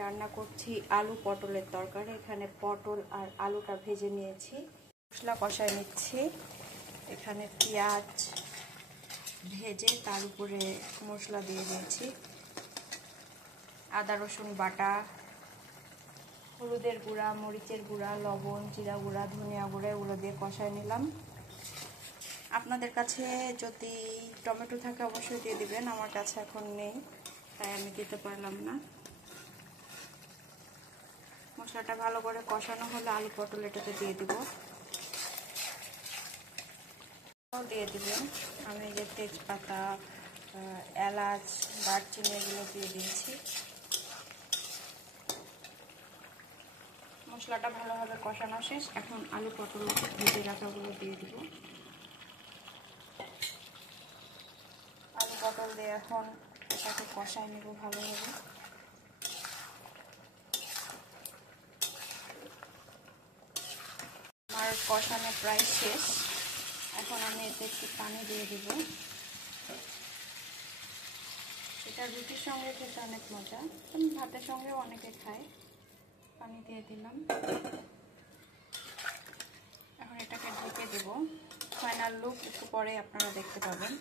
রান্না করছি আলু পটলের তরকারি। এখানে পটল আর আলুটা ভেজে নিয়েছি, মশলা কষায় নিচ্ছি। এখানে পেঁয়াজ ভেজে তার উপরে মশলা দিয়ে দিয়েছি, আদা রসুন বাটা, হলুদের গুঁড়া, মরিচের গুঁড়া, লবণ, জিরা গুঁড়া, ধনিয়া গুঁড়া এগুলো দিয়ে কষায় নিলাম। আপনাদের কাছে যদি টমেটো থাকে অবশ্যই দিয়ে দিবেন, আমার কাছে এখন নেই তাই আমি দিতে পারলাম না। মশলাটা ভালো করে কষানো হলে আলু পটল এটাতে দিয়ে দিব, দিয়ে দিবেন। আমি যে তেজপাতা, এলাচ, দারচিনি এগুলো দিয়ে দিয়েছি। মশলাটা ভালোভাবে কষানো শেষ, এখন আলু পটল ভেজে রাখাগুলো দিয়ে দিব। আলু পটল দিয়ে এখন এটাকে কষায় নেব ভালোভাবে। আমার কষানো প্রায় শেষ, এখন আমি এতে একটু পানি দিয়ে দিব। এটা রুটির সঙ্গে খেতে অনেক মজা, ভাতের সঙ্গেও অনেকে খায়। পানি দিয়ে দিলাম, এখন এটাকে ঢেকে দেব। ফাইনাল লুক একটু পরে আপনারা দেখতে পাবেন।